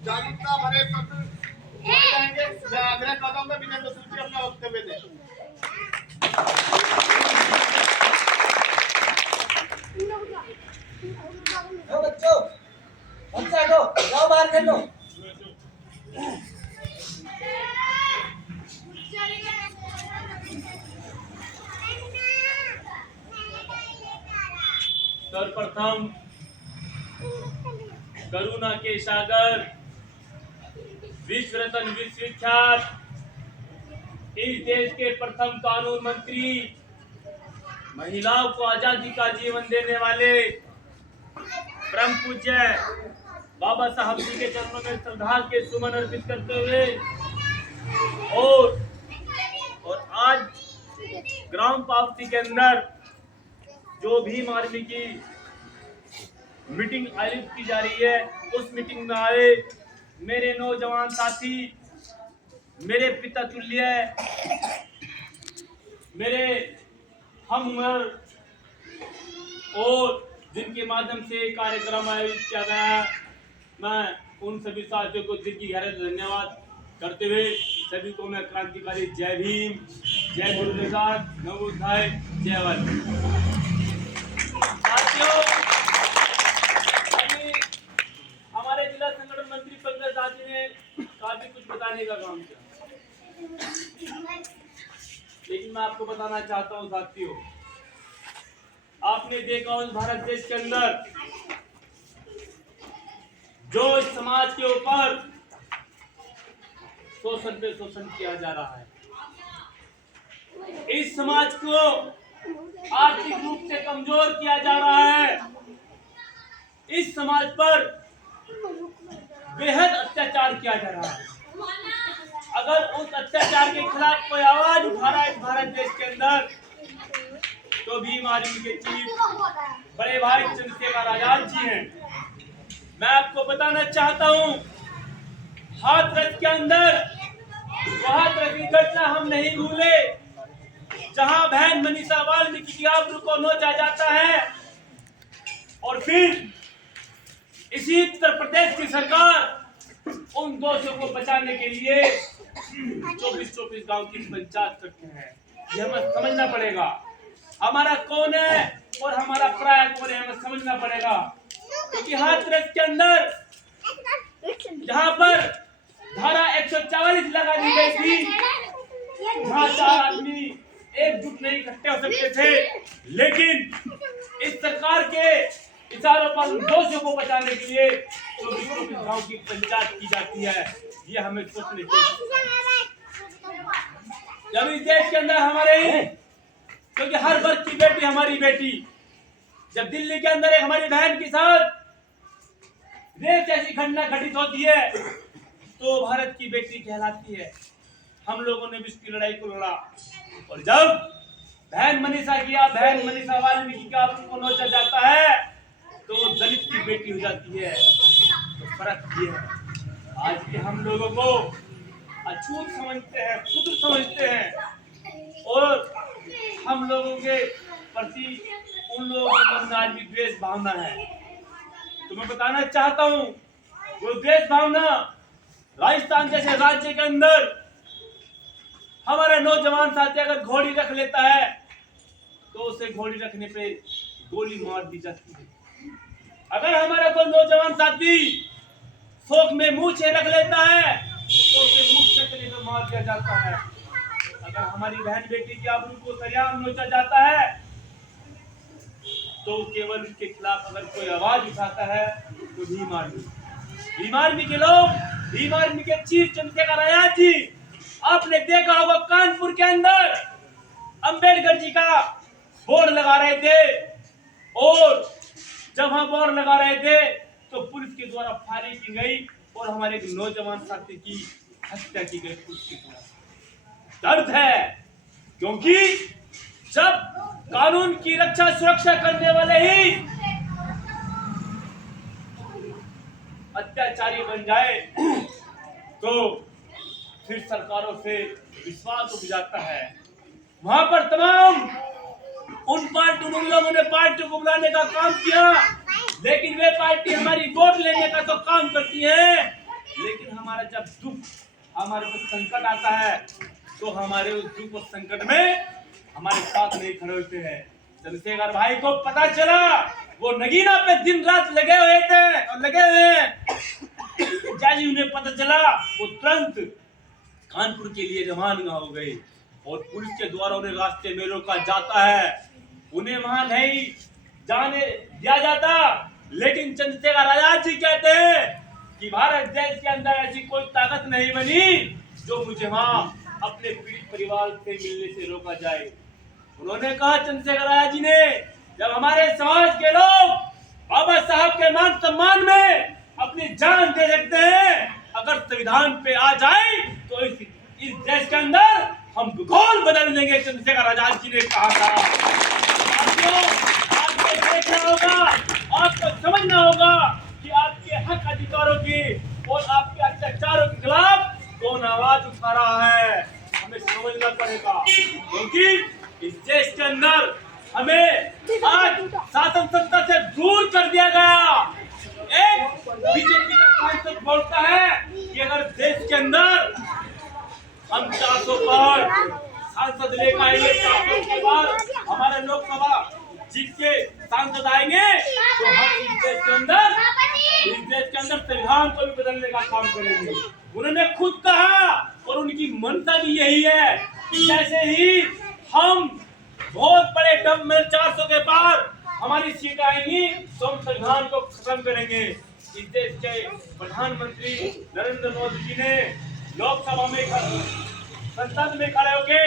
जागरूकता भरे शब्द बोले जाएंगे। मैं आग्रह करता हूँ कि विनय सूची अपना वक्तव्य दें। बच्चों हमसे हटो, जाओ बाहर खेलो। सर्वप्रथम करुणा के सागर, विश्व रत्न विश्वविख्यात, इस देश के प्रथम कानून मंत्री, महिलाओं को आजादी का जीवन देने वाले परम पूज्य बाबा साहब जी के चरणों में श्रद्धा के सुमन अर्पित करते हुए और आज ग्राम पावती के अंदर जो भीम आर्मी की मीटिंग आयोजित की जा रही है, उस मीटिंग में आए मेरे नौजवान साथी, मेरे पिता तुल्य, मेरे हमउम्र और जिनके माध्यम से कार्यक्रम आयोजित किया गया है, मैं उन सभी साथियों को दिल की गहराई से धन्यवाद करते हुए सभी को मैं क्रांतिकारी जय भीम, जय गुरु प्रसाद, नवोदय, जय वंदे। साथियों, हमारे जिला संगठन मंत्री पंकज साथी ने काफी कुछ बताने का काम किया, लेकिन मैं आपको बताना चाहता हूँ साथियों, आपने देखा उस भारत देश के अंदर जो समाज के ऊपर शोषण पे शोषण किया जा रहा है, इस समाज को आर्थिक रूप से कमजोर किया जा रहा है, इस समाज पर बेहद अत्याचार किया जा रहा है। अगर उस अत्याचार के खिलाफ कोई आवाज उठा रहा है इस भारत देश के अंदर, तो भीम आर्मी के चीफ बड़े भाई चंद्रशेखर आजाद जी हैं। मैं आपको बताना चाहता हूं, हाथरस के अंदर हाथरस की घटना हम नहीं भूले, जहां बहन मनीषा वाल्मीकि की आबरू को नोचा जाता है और फिर इसी उत्तर प्रदेश की सरकार उन दोषियों को बचाने के लिए 24-24 गांव की पंचायत करते हैं। ये हमें समझना पड़ेगा, हमारा कौन है और हमारा पराया कौन है, हमें समझना पड़ेगा। क्योंकि हाथरस के अंदर जहां पर धारा 144 लगा दी गई थी, जहां 4 आदमी एकजुट नहीं इकट्ठे हो सकते थे, लेकिन इस सरकार के इशारों पर दोषियों को बचाने के लिए 24-24 गांव की पंचायत की जाती है। ये हमें सोचने चाहिए। जब इस देश के अंदर हमारे ही, क्योंकि हर वर्ग की बेटी हमारी बेटी, जब दिल्ली के अंदर एक हमारी बहन के साथ रेप जैसी घटना घटित होती है, तो भारत की बेटी कहलाती है। हम लोगों ने भी इसकी लड़ाई को लड़ा, और जब बहन मनीषा वाल्मीकि का आपको नोचा जाता है, तो वो दलित की बेटी हो जाती है। तो फर्क ये है, आज के हम लोगों को अछूत समझते हैं, क्षुद्र समझते हैं, और हम लोगों के प्रति उन लोगों के मन में आज भी द्वेष भावना है। तो मैं बताना चाहता हूँ, वो द्वेष भावना राजस्थान जैसे राज्य के अंदर हमारा नौजवान साथी अगर घोड़ी रख लेता है, तो उसे घोड़ी रखने पे गोली मार दी जाती है। अगर हमारा कोई नौजवान साथी शौक में मूछें रख लेता है, तो उसे मूछ रखने में मार दिया जाता है। अगर हमारी बहन बेटी की आबरू को सरेआम नोचा जाता है, तो केवल उसके खिलाफ अगर कोई आवाज उठाता है, तो भीम आर्मी के लोग, भीम आर्मी के चीफ चंद्रशेखर आजाद जी, आपने देखा होगा कानपुर के अंदर अंबेडकर जी का बोर्ड लगा रहे थे, और जब वहां बोर्ड लगा रहे थे तो पुलिस के द्वारा फायरिंग की गई और हमारे एक नौजवान साथी की हत्या की गई पुलिस के द्वारा। दर्द है, क्योंकि जब कानून की रक्षा सुरक्षा करने वाले ही अत्याचारी बन जाए, तो फिर सरकारों से विश्वास उठ जाता है। वहां पर तमाम उन लोगों ने पार्टी को बुलाने का काम किया, लेकिन वे पार्टी हमारी वोट लेने का तो काम करती है, हमारा जब दुख हमारे ऊपर संकट आता है तो हमारे उस दुख और संकट में हमारे साथ नहीं खड़े होते हैं। चंद्रशेखर भाई को पता चला, वो नगीना पे दिन रात लगे हुए थे और लगे हुए हैं। जैसे उन्हें पता चला वो तुरंत कानपुर के लिए रवाना हो गए और पुलिस के द्वारा उन्हें रास्ते में रोका जाता है। उन्हें वहां नहीं जाने दिया जाता, लेकिन चंद्रशेखर आजाद जी कहते हैं कि भारत देश के अंदर ऐसी कोई ताकत नहीं बनी जो मुझे वहां अपने पीड़ित परिवार से मिलने से रोका जाए। उन्होंने कहा, चंद्रशेखर आजाद जी ने, जब हमारे समाज के लोग बाबा साहब के मान सम्मान में अपनी जान दे सकते हैं, अगर संविधान पे आ जाए तो इस देश के अंदर हम भूगोल बदल देंगे। चंद्रशेखर आजाद जी ने कहा था। आपको देखना होगा, आपको समझना होगा कि आपके हक अधिकारों की और आपके अत्याचारों के खिलाफ कौन आवाज उठा रहा है, हमें समझना पड़ेगा। क्योंकि इस देश के अंदर हमें आज शासन सत्ता से दूर कर दिया गया। एक बीजेपी का सांसद बोलता है कि अगर देश के अंदर हम 400 पार सांसद लेकर आएंगे, 400 के बाद हमारे लोकसभा जीत के सांसद आएंगे तो हम इस देश के अंदर संविधान को भी बदलने का काम करेंगे। उन्होंने खुद कहा और उनकी मंशा भी यही है कि जैसे ही हम बहुत बड़े टर्म में 400 के पार हमारी सीट आएंगी तो हम संविधान को खत्म करेंगे। इस देश के प्रधानमंत्री नरेंद्र मोदी जी ने लोकसभा में संसद में खड़े होकर